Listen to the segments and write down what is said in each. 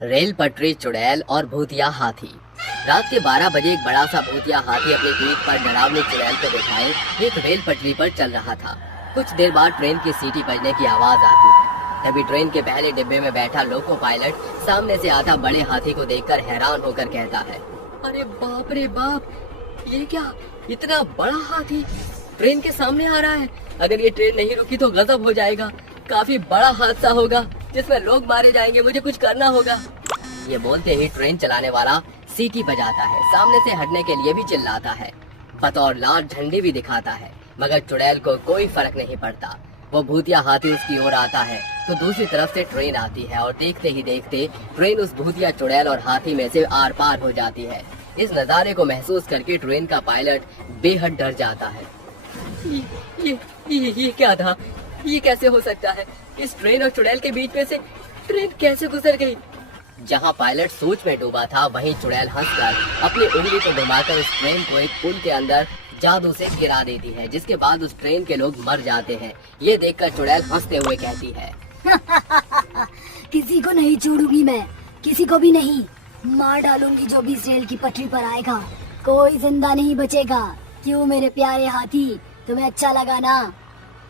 Rail पटरी, चुड़ैल और भूतिया हाथी। रात के 12 बजे एक बड़ा सा भूतिया हाथी अपनी पीठ पर डरावनी चुड़ैल को दिखाए एक रेल पटरी पर चल रहा था। कुछ देर बाद ट्रेन की सीटी बजने की आवाज आती है। तभी ट्रेन के पहले डिब्बे में बैठा लोको पायलट सामने से आता बड़े हाथी को देखकर हैरान होकर कहता है, अरे बाप रे बाप, ये क्या, इतना बड़ा हाथी ट्रेन के सामने आ रहा है। अगर ये ट्रेन नहीं रुकी तो गजब हो जाएगा, काफी बड़ा हादसा होगा जिसमें लोग मारे जाएंगे, मुझे कुछ करना होगा। ये बोलते ही ट्रेन चलाने वाला सीटी बजाता है, सामने से हटने के लिए भी चिल्लाता है, बतौर लाल झंडी भी दिखाता है, मगर चुड़ैल को कोई फर्क नहीं पड़ता। वो भूतिया हाथी उसकी ओर आता है तो दूसरी तरफ से ट्रेन आती है और देखते ही देखते ट्रेन उस भूतिया चुड़ैल और हाथी में से आर पार हो जाती है। इस नज़ारे को महसूस करके ट्रेन का पायलट बेहद डर जाता है। ये क्या था? ये कैसे हो सकता है? इस ट्रेन और चुड़ैल के बीच में से ट्रेन कैसे गुजर गई? जहाँ पायलट सोच में डूबा था, वहीं चुड़ैल हंसकर अपनी उंगली को घुमाकर इस ट्रेन को एक पुल के अंदर जादू से गिरा देती है, जिसके बाद उस ट्रेन के लोग मर जाते हैं। ये देखकर चुड़ैल हंसते हुए कहती है, किसी को नहीं छोड़ूंगी मैं, किसी को भी नहीं। मार डालूंगी जो भी इस रेल की पटरी पर आएगा, कोई जिंदा नहीं बचेगा। क्यों मेरे प्यारे हाथी, तुम्हें अच्छा लगा ना?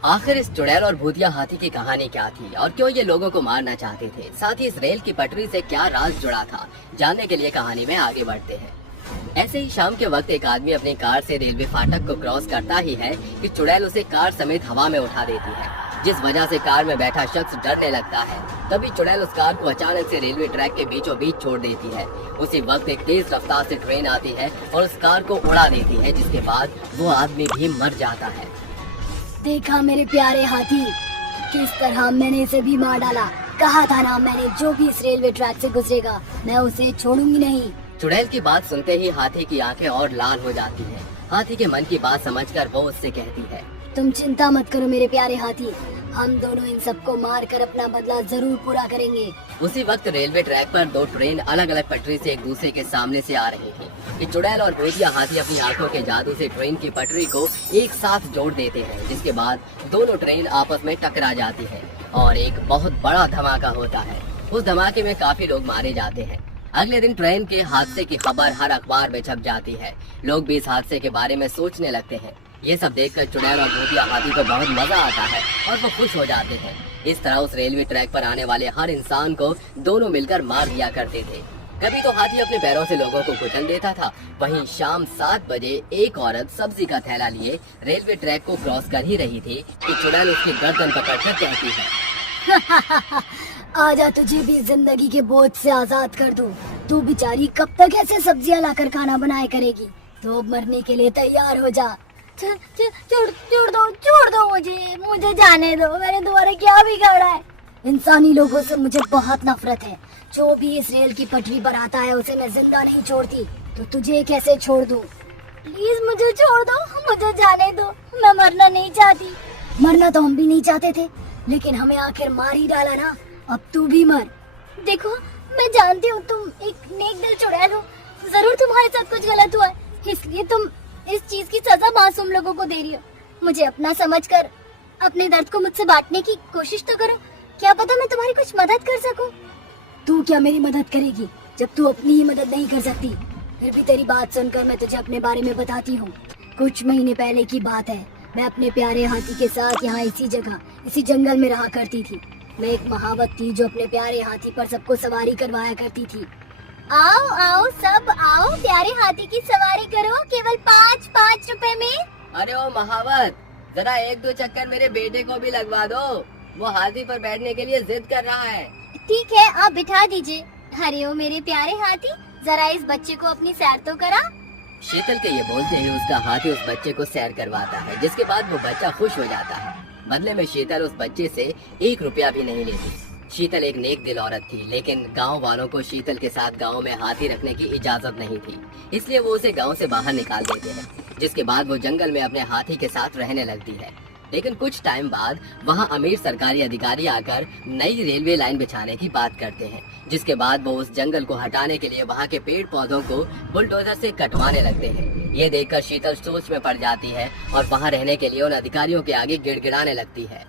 आखिर इस चुड़ैल और भूतिया हाथी की कहानी क्या थी और क्यों ये लोगों को मारना चाहते थे? साथ ही इस रेल की पटरी से क्या राज जुड़ा था? जानने के लिए कहानी में आगे बढ़ते हैं। ऐसे ही शाम के वक्त एक आदमी अपनी कार से रेलवे फाटक को क्रॉस करता ही है कि चुड़ैल उसे कार समेत हवा में उठा देती है, जिस वजह से कार में बैठा शख्स डरने लगता है। तभी चुड़ैल उस कार को अचानक से रेलवे ट्रैक के बीचों बीच छोड़ देती है। उसी वक्त एक तेज रफ्तार से ट्रेन आती है और उस कार को उड़ा देती है, जिसके बाद वो आदमी भी मर जाता है। देखा मेरे प्यारे हाथी, किस तरह मैंने इसे भी मार डाला। कहा था ना मैंने, जो भी इस रेलवे ट्रैक से गुजरेगा मैं उसे छोड़ूंगी नहीं। चुड़ैल की बात सुनते ही हाथी की आंखें और लाल हो जाती हैं। हाथी के मन की बात समझकर वो उससे कहती है, तुम चिंता मत करो मेरे प्यारे हाथी, हम दोनों इन सबको मार कर अपना बदला जरूर पूरा करेंगे। उसी वक्त रेलवे ट्रैक पर दो ट्रेन अलग अलग पटरी से एक दूसरे के सामने से आ रही थी। कि चुड़ैल और भूतिया हाथी अपनी आंखों के जादू से ट्रेन की पटरी को एक साथ जोड़ देते हैं, जिसके बाद दोनों ट्रेन आपस में टकरा जाती है और एक बहुत बड़ा धमाका होता है। उस धमाके में काफी लोग मारे जाते हैं। अगले दिन ट्रेन के हादसे की खबर हर अखबार में छप जाती है। लोग भी इस हादसे के बारे में सोचने लगते हैं। ये सब देखकर चुड़ैल और भूतिया हाथी को बहुत मजा आता है और वो खुश हो जाते हैं। इस तरह उस रेलवे ट्रैक पर आने वाले हर इंसान को दोनों मिलकर मार दिया करते थे। कभी तो हाथी अपने पैरों से लोगों को कुचल देता था। वहीं शाम 7 बजे एक औरत सब्जी का थैला लिए रेलवे ट्रैक को क्रॉस कर ही रही थी कि चुड़ैल उसकी गर्दन पकड़कर कहती है, आजा, तुझे भी जिंदगी के बोझ से आजाद कर दूं। तू बेचारी कब तक ऐसे सब्जियां लाकर खाना बनाए करेगी? तो अब मरने के लिए तैयार हो जा। छोड़ दो मुझे जाने दो। मैंने तुम्हारा क्या बिगाड़ा है? इंसानी लोगों से मुझे बहुत नफरत है। जो भी इस रेल की पटरी पर आता है उसे मैं जिंदा नहीं छोड़ती, तो तुझे कैसे छोड़ दूं? प्लीज मुझे छोड़ दो, मुझे जाने दो, मैं मरना नहीं चाहती। मरना तो हम भी नहीं चाहते थे, लेकिन हमें आखिर मार ही डाला ना, अब तू भी मर। देखो, मैं जानती हूँ तुम एक नेक दिल चुड़ैल हो, जरूर तुम्हारे साथ कुछ गलत हुआ है, इसलिए तुम इस चीज की सजा मासूम लोगों को दे रही हो। मुझे अपना समझकर अपने दर्द को मुझसे बांटने की कोशिश तो करो, क्या पता मैं तुम्हारी कुछ मदद कर सकूं। तू क्या मेरी मदद करेगी जब तू अपनी ही मदद नहीं कर सकती? फिर भी तेरी बात सुनकर मैं तुझे अपने बारे में बताती हूँ। कुछ महीने पहले की बात है, मैं अपने प्यारे हाथी के साथ यहाँ इसी जगह, इसी जंगल में रहा करती थी। मैं एक महावत थी जो अपने प्यारे हाथी पर सबको सवारी करवाया करती थी। आओ आओ सब आओ, प्यारे हाथी की सवारी करो केवल 5-5 रुपए में। अरे ओ महावत, जरा 1-2 चक्कर मेरे बेटे को भी लगवा दो, वो हाथी पर बैठने के लिए जिद कर रहा है। ठीक है, आप बिठा दीजिए। अरे ओ मेरे प्यारे हाथी, जरा इस बच्चे को अपनी सैर तो करा। शीतल के ये बोलते ही उसका हाथी उस बच्चे को सैर करवाता है, जिसके बाद वो बच्चा खुश हो जाता है। बदले में शीतल उस बच्चे से 1 रुपया भी नहीं लेती। शीतल एक नेक दिल औरत थी, लेकिन गांव वालों को शीतल के साथ गांव में हाथी रखने की इजाजत नहीं थी, इसलिए वो उसे गांव से बाहर निकाल देते हैं, जिसके बाद वो जंगल में अपने हाथी के साथ रहने लगती है। लेकिन कुछ टाइम बाद वहां अमीर सरकारी अधिकारी आकर नई रेलवे लाइन बिछाने की बात करते हैं, जिसके बाद वो उस जंगल को हटाने के लिए वहां के पेड़ पौधों को बुलडोजर से कटवाने लगते हैं। ये देखकर शीतल सोच में पड़ जाती है और वहां रहने के लिए उन अधिकारियों के आगे गिड़गिड़ाने लगती है।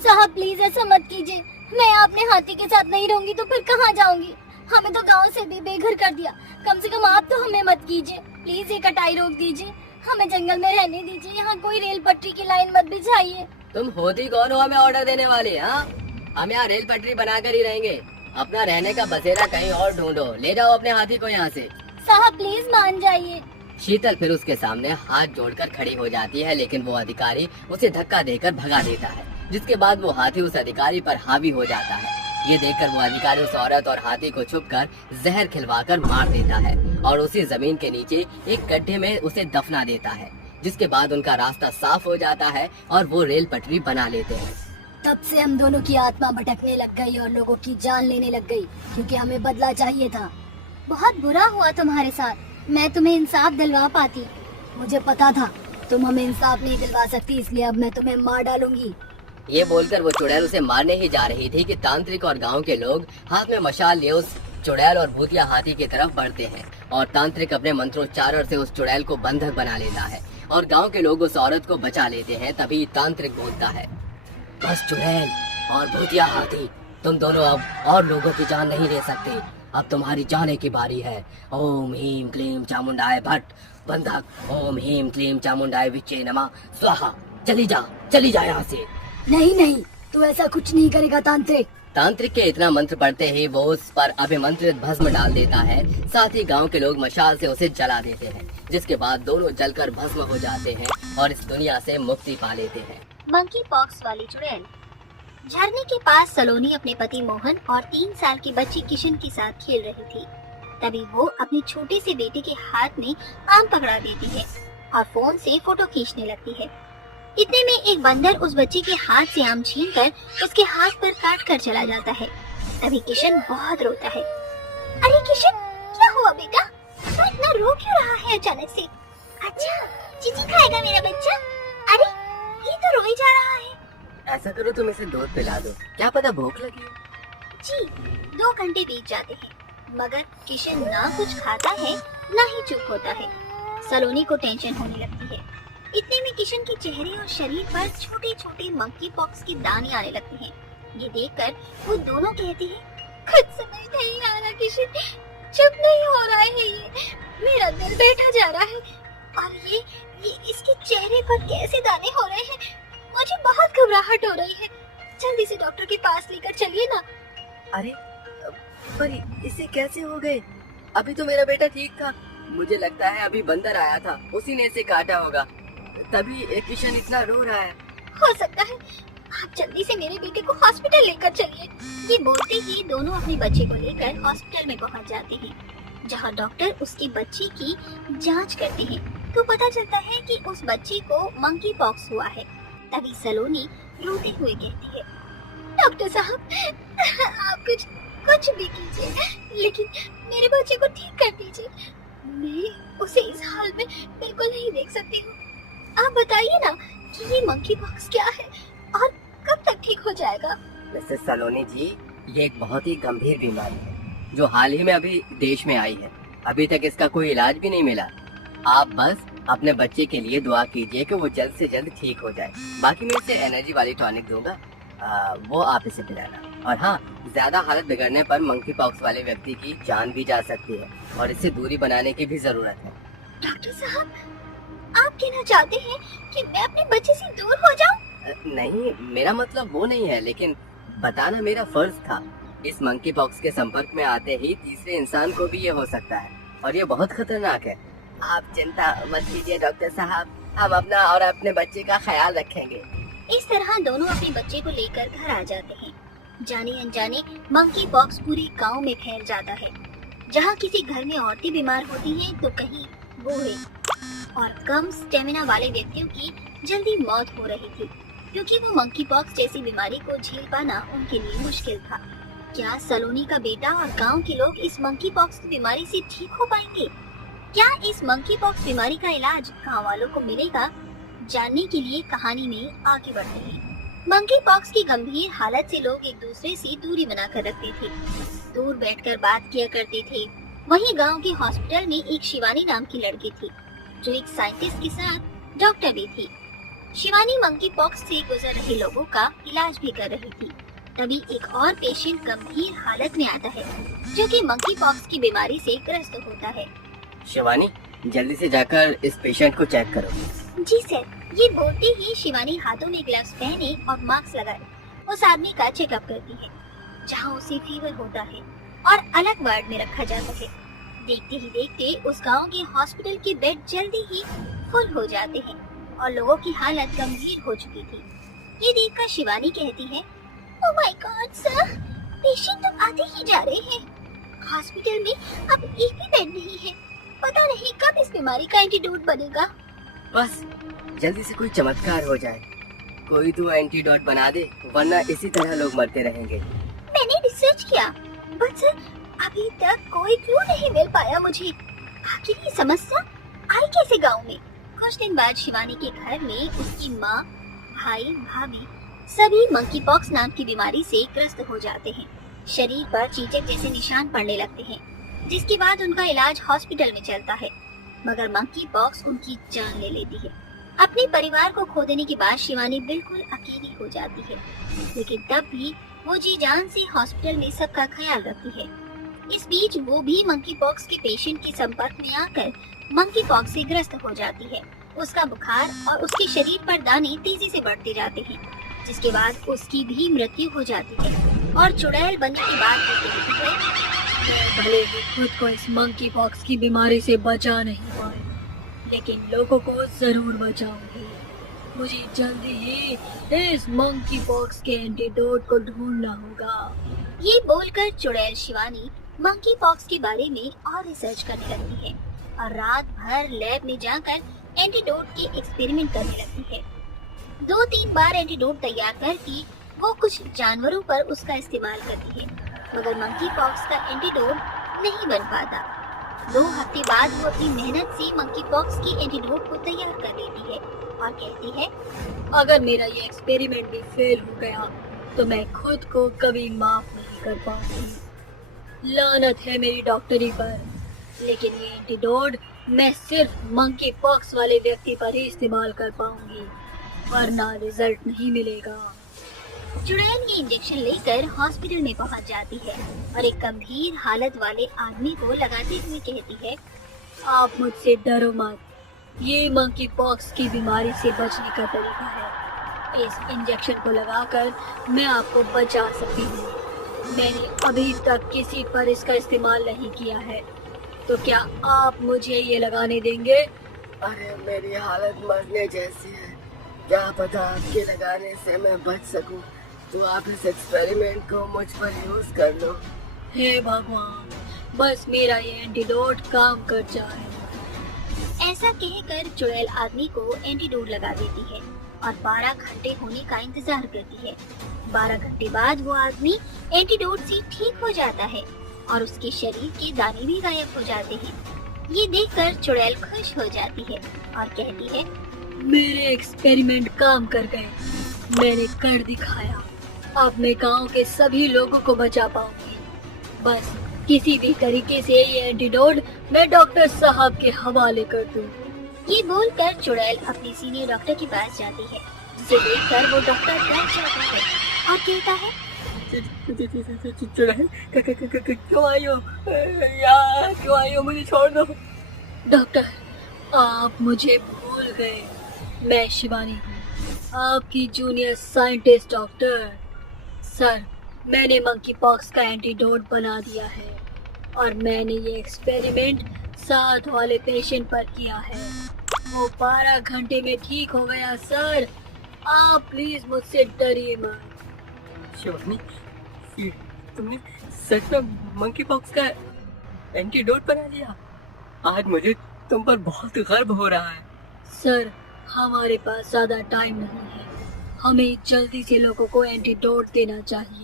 साहब प्लीज ऐसा मत कीजिए, मैं अपने हाथी के साथ नहीं रहूंगी तो फिर कहाँ जाऊंगी? हमें तो गांव से भी बेघर कर दिया। कम से कम आप तो हमें मत कीजिए। प्लीज ये कटाई रोक दीजिए। हमें जंगल में रहने दीजिए। यहाँ कोई रेल पटरी की लाइन मत बिछाइए। तुम होती कौन हो हमें ऑर्डर देने वाले? हाँ, हम यहाँ रेल पटरी बनाकर ही रहेंगे। अपना रहने का बसेरा कहीं और ढूंढो। ले जाओ अपने हाथी को यहाँ से। साहब प्लीज मान जाइए। शीतल फिर उसके सामने हाथ जोड़कर खड़ी हो जाती है, लेकिन वो अधिकारी उसे धक्का देकर भगा देता है, जिसके बाद वो हाथी उस अधिकारी पर हावी हो जाता है। ये देखकर वो अधिकारी उस औरत और हाथी को छुपकर जहर खिलवाकर मार देता है और उसी जमीन के नीचे एक गड्ढे में उसे दफना देता है, जिसके बाद उनका रास्ता साफ हो जाता है और वो रेल पटरी बना लेते हैं। तब से हम दोनों की आत्मा भटकने लग गई और लोगों की जान लेने लग गई, क्योंकि हमें बदला चाहिए था। बहुत बुरा हुआ तुम्हारे साथ। मैं तुम्हें इंसाफ दिलवा पाती। मुझे पता था तुम हमें इंसाफ नहीं दिलवा सकती, इसलिए अब मैं तुम्हें मार डालूंगी। ये बोलकर वो चुड़ैल उसे मारने ही जा रही थी कि तांत्रिक और गांव के लोग हाथ में मशाल लिए उस चुड़ैल और भूतिया हाथी की तरफ बढ़ते हैं और तांत्रिक अपने मंत्रोच्चारण से उस चुड़ैल को बंधक बना लेता है और गांव के लोग उस औरत को बचा लेते हैं। तभी तांत्रिक बोलता है, बस चुड़ैल और भूतिया हाथी, तुम दोनों अब और लोगों की जान नहीं ले सकते। अब तुम्हारी जाने की बारी है। ओम हीम क्लीम चामुंडाय भट्ट बंधक। ओम हीम क्लीम चामुंडाय विच्चे नमः स्वाहा। चली जा यहाँ से। नहीं नहीं, तू ऐसा कुछ नहीं करेगा तांत्रिक। तांत्रिक के इतना मंत्र पढ़ते ही वो उस पर अभिमंत्रित भस्म डाल देता है। साथ ही गांव के लोग मशाल से उसे जला देते हैं, जिसके बाद दोनों जलकर भस्म हो जाते हैं और इस दुनिया से मुक्ति पा लेते हैं। मंकी पॉक्स वाली चुड़ैल। झरने के पास सलोनी अपने पति मोहन और 3 साल की बच्ची किशन के साथ खेल रही थी। तभी वो अपने छोटे से बेटे के हाथ में आम पकड़ा देती है और फोन से फोटो खींचने लगती है। इतने में एक बंदर उस बच्ची के हाथ से आम छीनकर उसके हाथ पर काट कर चला जाता है। तभी किशन बहुत रोता है। अरे किशन, क्या हुआ बेटा? तू इतना रो क्यों रहा है अचानक से? अच्छा, चीची खाएगा मेरा बच्चा? अरे ये तो रोई जा रहा है। ऐसा करो तुम इसे दूध पिला दो, क्या पता भूख लगी हो। जी, 2 घंटे बीत जाते हैं मगर किशन ना कुछ खाता है ना ही चुप होता है। सलोनी को टेंशन होने लगती है। इतने में किशन के चेहरे और शरीर पर छोटे छोटे मंकी पॉक्स के दाने आने लगते हैं। ये देखकर वो दोनों कहते हैं, कुछ समझ नहीं आ रहा किशन, चुप नहीं हो रहा है ये, मेरा दिल बैठा जा रहा है और ये इसके चेहरे पर कैसे दाने हो रहे हैं, मुझे बहुत घबराहट हो रही है। जल्दी से डॉक्टर के पास लेकर चलिए ना। अरे पर इसे कैसे हो गए? अभी तो मेरा बेटा ठीक था। मुझे लगता है अभी बंदर आया था, उसी ने इसे काटा होगा, तभी किशन इतना रो रहा है। हो सकता है। आप जल्दी से मेरे बेटे को हॉस्पिटल लेकर चलिए। ये बोलते ही दोनों अपने बच्चे को लेकर हॉस्पिटल में पहुंच जाते हैं, जहां डॉक्टर उसकी बच्ची की जांच करते हैं तो पता चलता है कि उस बच्ची को मंकी पॉक्स हुआ है। तभी सलोनी रोते हुए कहती है, डॉक्टर साहब, आप कुछ भी कीजिए, लेकिन मेरे बच्चे को ठीक कर दीजिए। मैं उसे इस हाल में बिल्कुल नहीं देख सकती हूँ। आप बताइए ना कि ये मंकी पॉक्स क्या है और कब तक ठीक हो जाएगा? मिसेस सलोनी जी, ये एक बहुत ही गंभीर बीमारी है जो हाल ही में अभी देश में आई है। अभी तक इसका कोई इलाज भी नहीं मिला। आप बस अपने बच्चे के लिए दुआ कीजिए कि वो जल्द से जल्द ठीक हो जाए। बाकी मैं इसे एनर्जी वाली टॉनिक दूंगा, वो आप इसे पिलाना। और हाँ, ज्यादा हालत बिगड़ने पर मंकी पॉक्स वाले व्यक्ति की जान भी जा सकती है और इससे दूरी बनाने की भी जरूरत है। डॉक्टर साहब, आप कहना चाहते हैं कि मैं अपने बच्चे से दूर हो जाऊं? नहीं, मेरा मतलब वो नहीं है, लेकिन बताना मेरा फर्ज था। इस मंकी पॉक्स के संपर्क में आते ही तीसरे इंसान को भी ये हो सकता है और ये बहुत खतरनाक है। आप चिंता मत कीजिए डॉक्टर साहब, हम अपना और अपने बच्चे का ख्याल रखेंगे। इस तरह दोनों अपने बच्चे को लेकर घर आ जाते हैं। जाने अनजाने मंकी पॉक्स पूरे गांव में फैल जाता है। जहां किसी घर में औरतें बीमार होती हैं तो कहीं बूढ़े और कम स्टेमिना वाले व्यक्तियों की जल्दी मौत हो रही थी, क्योंकि वो मंकी पॉक्स जैसी बीमारी को झेल पाना उनके लिए मुश्किल था। क्या सलोनी का बेटा और गांव के लोग इस मंकी पॉक्स की बीमारी से ठीक हो पाएंगे? क्या इस मंकी पॉक्स बीमारी का इलाज गांव वालों को मिलेगा? जानने के लिए कहानी में आगे बढ़ते हैं। मंकी पॉक्स की गंभीर हालत से लोग एक दूसरे से दूरी बनाकर रखते थे, दूर बैठकर बात किया करते थे। वहीं गांव के हॉस्पिटल में एक शिवानी नाम की लड़की थी, जो एक साइंटिस्ट के साथ डॉक्टर भी थी। शिवानी मंकी पॉक्स से गुजर रहे लोगों का इलाज भी कर रही थी। तभी एक और पेशेंट गंभीर हालत में आता है, जो कि मंकी पॉक्स की बीमारी से ग्रस्त होता है। शिवानी, जल्दी से जाकर इस पेशेंट को चेक करो। जी सर। ये बोलते ही शिवानी हाथों में ग्लव्स पहने और मास्क लगाए उस आदमी का चेकअप करती है, जहां उसे फीवर होता है और अलग वार्ड में रखा जाता है। देखते ही देखते उस गांव के हॉस्पिटल के बेड जल्दी ही फुल हो जाते हैं और लोगों की हालत गंभीर हो चुकी थी। ये देखकर शिवानी कहती है, oh my God sir, patient तो आते ही जा रहे हैं। हॉस्पिटल में अब एक भी बेड नहीं है। पता नहीं कब इस बीमारी का एंटीडोट बनेगा। बस जल्दी से कोई चमत्कार हो जाए, कोई तो एंटीडोट बना दे, वरना इसी तरह लोग मरते रहेंगे। मैंने रिसर्च किया, बट सर अभी तक कोई क्लू नहीं मिल पाया मुझे। आखिर ये समस्या आई कैसे गांव में? कुछ दिन बाद शिवानी के घर में उसकी माँ, भाई, भाभी सभी मंकी पॉक्स नाम की बीमारी से ग्रस्त हो जाते हैं। शरीर पर चीचक जैसे निशान पड़ने लगते हैं, जिसके बाद उनका इलाज हॉस्पिटल में चलता है, मगर मंकी पॉक्स उनकी जान ले लेती है। अपने परिवार को खो देने के बाद शिवानी बिल्कुल अकेली हो जाती है, लेकिन तब भी वो जी जान से हॉस्पिटल में सबका ख्याल रखती है। इस बीच वो भी मंकी पॉक्स के पेशेंट के संपर्क में आकर मंकी पॉक्स से ग्रस्त हो जाती है। उसका बुखार और उसके शरीर पर दाने तेजी से बढ़ते जाते हैं, जिसके बाद उसकी भी मृत्यु हो जाती है। और चुड़ैल बनने के बाद वो कहती है, मैं भले ही खुद को इस मंकी पॉक्स की बीमारी से बचा नहीं पाई, लेकिन लोगों को जरूर बचाऊंगी। मुझे जल्दी ही इस मंकी पॉक्स के एंटीडोट को ढूंढना होगा। ये बोलकर चुड़ैल शिवानी मंकी पॉक्स के बारे में और रिसर्च करने लगती है और रात भर लैब में जाकर एंटीडोट के एक्सपेरिमेंट करने लगती है। 2-3 बार एंटीडोट तैयार करके वो कुछ जानवरों पर उसका इस्तेमाल करती है, मगर मंकी पॉक्स का एंटीडोट नहीं बन पाता। 2 हफ्ते बाद वो अपनी मेहनत से मंकी पॉक्स की एंटीडोट को तैयार कर लेती है और कहती है, अगर मेरा ये एक्सपेरिमेंट भी फेल हो गया तो मैं खुद को कभी माफ नहीं कर पाऊंगी। लानत है मेरी डॉक्टरी पर, लेकिन ये एंटीडोट मैं सिर्फ मंकी पॉक्स वाले व्यक्ति पर ही इस्तेमाल कर पाऊंगी, वरना रिजल्ट नहीं मिलेगा। चुड़ैल ये इंजेक्शन लेकर हॉस्पिटल में पहुंच जाती है और एक गंभीर हालत वाले आदमी को लगाते हुए कहती है, आप मुझसे डरो मत, ये मंकी पॉक्स की बीमारी से बचने का तरीका है। इस इंजेक्शन को लगाकर मैं आपको बचा सकती हूँ। मैंने अभी तक किसी पर इसका इस्तेमाल नहीं किया है, तो क्या आप मुझे ये लगाने देंगे? अरे मेरी हालत मरने जैसी है, क्या पता आपके लगाने से मैं बच सकूं, तो आप इस एक्सपेरिमेंट को मुझ पर यूज कर लो। हे भगवान, बस मेरा ये एंटीडोट काम कर जाए। ऐसा कहकर चुड़ैल आदमी को एंटीडोट लगा देती है और 12 घंटे होने का इंतजार करती है। 12 घंटे बाद वो आदमी एंटीडोट से ठीक हो जाता है और उसके शरीर के दाने भी गायब हो जाते हैं। ये देखकर चुड़ैल खुश हो जाती है और कहती है, मेरे एक्सपेरिमेंट काम कर गए, मैंने कर दिखाया। अब मैं गांव के सभी लोगों को बचा पाऊंगी। बस किसी भी तरीके से ये एंटीडोट मैं डॉक्टर साहब के हवाले कर दूं। ये बोलकर चुड़ैल अपने सीनियर डॉक्टर के पास जाती है, जिसे देखकर वो डॉक्टर डर जाता है और कहता है, क्यों आई हो यार, क्यों आई हो, मुझे छोड़ दो। डॉक्टर, आप मुझे भूल गए, मैं शिवानी हूँ, आपकी जूनियर साइंटिस्ट डॉक्टर। सर, मैंने मंकी पॉक्स का एंटीडोट बना दिया है और मैंने ये एक्सपेरिमेंट 7 वाले पेशेंट पर किया है। वो 12 घंटे में ठीक हो गया सर, आप प्लीज मुझसे डरिए मत। शिवानी, तुमने सच में मंकी पॉक्स का एंटीडोट बना लिया? आज मुझे तुम पर बहुत गर्व हो रहा है। सर, हमारे पास ज्यादा टाइम नहीं है, हमें जल्दी से लोगों को एंटीडोट देना चाहिए।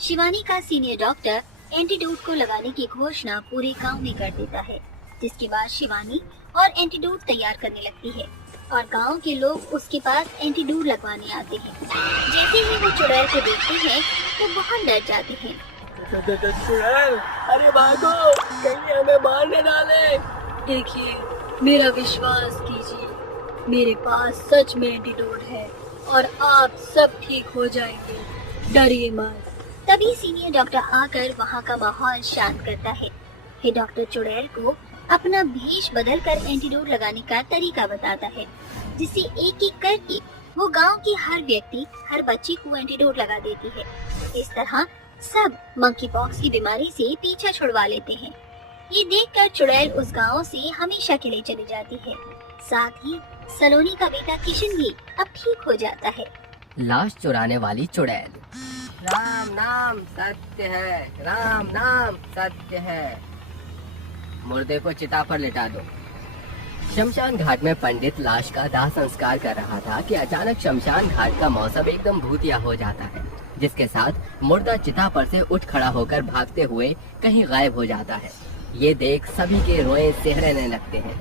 शिवानी का सीनियर डॉक्टर एंटीडोट को लगाने की घोषणा पूरे गांव में कर देता है, जिसके बाद शिवानी और एंटीडोट तैयार करने लगती है और गांव के लोग उसके पास एंटीडोट लगवाने आते हैं। जैसे ही वो चुड़ैल को देखते हैं तो बहुत डर जाते हैं। चुड़ैल, अरे भागो, कहीं हमें मार न डाले। देखिए, मेरा विश्वास कीजिए, मेरे पास सच में एंटीडोट है और आप सब ठीक हो जाएंगे। डरिए मत। तभी सीनियर डॉक्टर आकर वहाँ का माहौल शांत करता है। फिर डॉक्टर चुड़ैल को अपना भेष बदल कर एंटीडोट लगाने का तरीका बताता है, जिससे एक एक करके वो गांव की हर व्यक्ति, हर बच्ची को एंटीडोट लगा देती है। इस तरह सब मंकी पॉक्स की बीमारी से पीछा छुड़वा लेते हैं। ये देखकर चुड़ैल उस गांव से हमेशा के लिए चली जाती है। साथ ही सलोनी का बेटा किशन भी अब ठीक हो जाता है। लाश चुराने वाली चुड़ैल। राम नाम सत्य है, राम नाम सत्य है। मुर्दे को चिता पर लिटा दो। शमशान घाट में पंडित लाश का दाह संस्कार कर रहा था कि अचानक शमशान घाट का मौसम एकदम भूतिया हो जाता है, जिसके साथ मुर्दा चिता पर से उठ खड़ा होकर भागते हुए कहीं गायब हो जाता है। ये देख सभी के रोए सिहरने लगते हैं।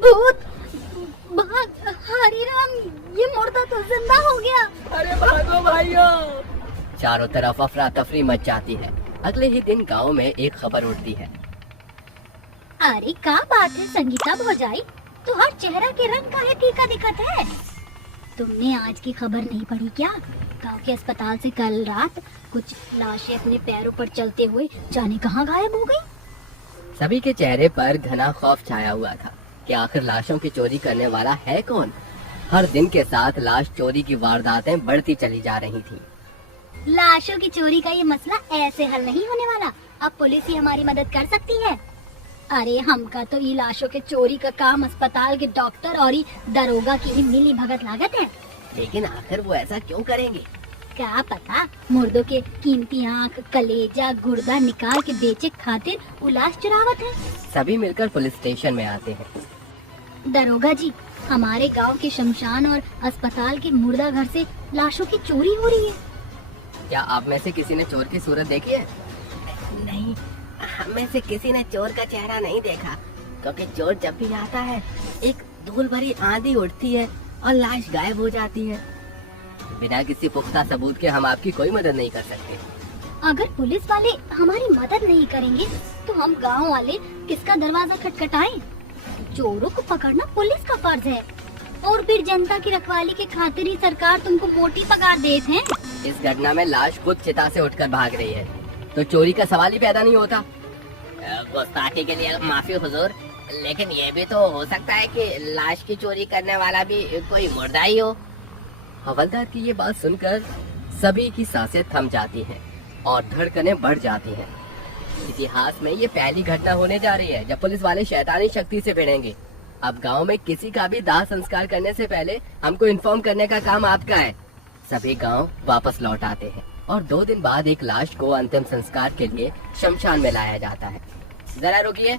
भूत! हरी राम, ये मुर्दा तो जिंदा हो गया। अरे भागो भाइयों। चारों तरफ अफरा तफरी मच जाती है। अगले ही दिन गांव में एक खबर उठती है। अरे क्या बात है संगीता भौजाई, तुम्हारा चेहरा के रंग का है फीका दिखत है। तुमने आज की खबर नहीं पढ़ी क्या? गांव के अस्पताल से कल रात कुछ लाशें अपने पैरों पर चलते हुए जाने कहाँ गायब हो गई। सभी के चेहरे पर घना खौफ छाया हुआ था कि आखिर लाशों की चोरी करने वाला है कौन। हर दिन के साथ लाश चोरी की वारदातें बढ़ती चली जा रही थी। लाशों की चोरी का ये मसला ऐसे हल नहीं होने वाला। अब पुलिस ही हमारी मदद कर सकती है। अरे हमका तो ये लाशों के चोरी का काम अस्पताल के डॉक्टर और ही दरोगा की ही मिली भगत लागत है। लेकिन आखिर वो ऐसा क्यों करेंगे? क्या पता, मुर्दों के कीमती आँख, कलेजा, गुर्दा निकाल के बेचे खातिर वो लाश चुरावत है। सभी मिलकर पुलिस स्टेशन में आते हैं। दरोगा जी, हमारे गांव के शमशान और अस्पताल के मुर्दा घर से लाशों की चोरी हो रही है। क्या आप में से किसी ने चोर की सूरत देखी है? नहीं, हम में से किसी ने चोर का चेहरा नहीं देखा, क्योंकि चोर जब भी आता है एक धूल भरी आंधी उठती है और लाश गायब हो जाती है। बिना किसी पुख्ता सबूत के हम आपकी कोई मदद नहीं कर सकते। अगर पुलिस वाले हमारी मदद नहीं करेंगे तो हम गांव वाले किसका दरवाजा खटखटाएं? चोरों को पकड़ना पुलिस का फर्ज है, और फिर जनता की रखवाली के खातिर ही सरकार तुमको मोटी पगार देते हैं। इस घटना में लाश खुद चिता से उठकर भाग रही है, तो चोरी का सवाल ही पैदा नहीं होता। गुस्ताखी के लिए माफी हुजूर, लेकिन ये भी तो हो सकता है कि लाश की चोरी करने वाला भी कोई मुर्दा ही हो। हवलदार की ये बात सुनकर सभी की सांसें थम जाती हैं और धड़कनें बढ़ जाती हैं। इतिहास में ये पहली घटना होने जा रही है जब पुलिस वाले शैतानी शक्ति से भिड़ेंगे। अब गांव में किसी का भी दाह संस्कार करने से पहले हमको इन्फॉर्म करने का काम आपका है। सभी गांव वापस लौट आते हैं और 2 दिन बाद एक लाश को अंतिम संस्कार के लिए शमशान में लाया जाता है। जरा रुकिए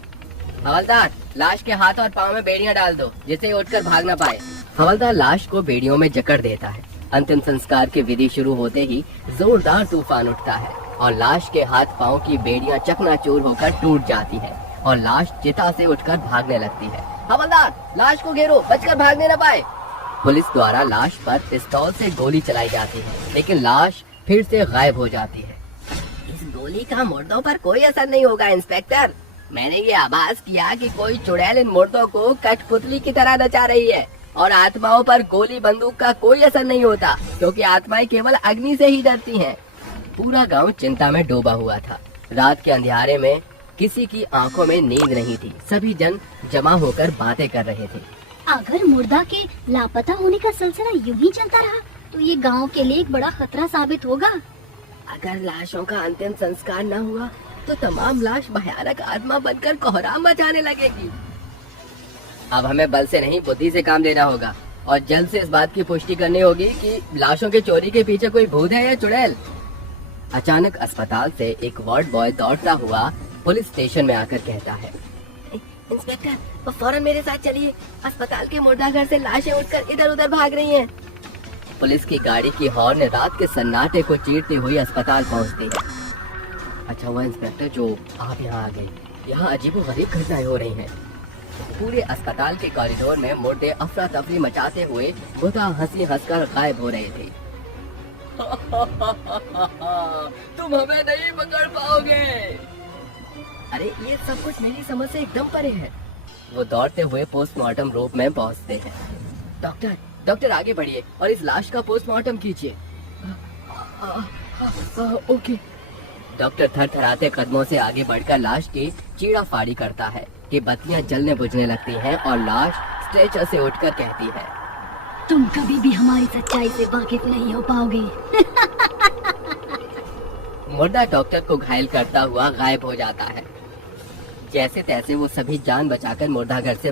हवलदार, लाश के हाथ और पाँव में बेड़ियां डाल दो जिससे उठकर भाग ना पाए। हवलदार लाश को बेड़ियों में जकड़ देता है। अंतिम संस्कार की विधि शुरू होते ही जोरदार तूफान उठता है और लाश के हाथ पाँव की बेड़ियां चकनाचूर होकर टूट जाती है और लाश चिता से उठकर भागने लगती है। हवलदार, लाश को घेरो, बचकर भागने न पाए। पुलिस द्वारा लाश पर पिस्तौल से गोली चलाई जाती है, लेकिन लाश फिर से गायब हो जाती है। इस गोली का मुर्दों पर कोई असर नहीं होगा इंस्पेक्टर। मैंने ये आभास किया कि कोई चुड़ैल इन मुर्दों को कठपुतली की तरह नचा रही है, और आत्माओं पर गोली बंदूक का कोई असर नहीं होता, क्योंकि आत्माएं केवल अग्नि से ही डरती हैं। पूरा गांव चिंता में डूबा हुआ था। रात के अंधियारे में किसी की आंखों में नींद नहीं थी। सभी जन जमा होकर बातें कर रहे थे। अगर मुर्दा के लापता होने का सिलसिला यूं ही चलता रहा तो ये गांव के लिए एक बड़ा खतरा साबित होगा। अगर लाशों का अंतिम संस्कार न हुआ तो तमाम लाश भयानक आत्मा बनकर कोहराम मचाने लगेगी। अब हमें बल से नहीं बुद्धि से काम लेना होगा और जल्द से इस बात की पुष्टि करनी होगी कि लाशों के चोरी के पीछे कोई भूत है या चुड़ैल। अचानक अस्पताल से एक वार्ड बॉय दौड़ता हुआ पुलिस स्टेशन में आकर कहता है, इंस्पेक्टर फौरन मेरे साथ चलिए, अस्पताल के मुर्दाघर से लाशें उठकर इधर उधर भाग रही हैं। पुलिस की गाड़ी की हॉर्न रात के सन्नाटे को चीरते हुए अस्पताल पहुंचती है। अच्छा हुआ इंस्पेक्टर जो आप यहाँ आ गए। यहाँ अजीबोगरीब घटनाएं हो रही हैं। पूरे अस्पताल के कॉरिडोर में मुर्दे अफरा तफरी मचाते हुए बुता हंसी हंसकर गायब हो रहे थे। तुम हमें नहीं पकड़ पाओगे। अरे ये सब कुछ मेरी समझ से एकदम परे है। वो दौड़ते हुए पोस्टमार्टम रूम में पहुंचते हैं। डॉक्टर, डॉक्टर आगे बढ़िए और इस लाश का पोस्टमार्टम कीजिए। ओके। डॉक्टर थरथराते कदमों से आगे बढ़कर लाश की चीरा फाड़ी करता है कि बत्तियां जलने बुझने लगती हैं और लाश स्ट्रेचर से उठकर कहती है, तुम कभी भी हमारी सच्चाई से वाकिफ नहीं हो पाओगे। मुर्दा डॉक्टर को घायल करता हुआ गायब हो जाता है। जैसे तैसे वो सभी जान बचाकर मुर्दा घर से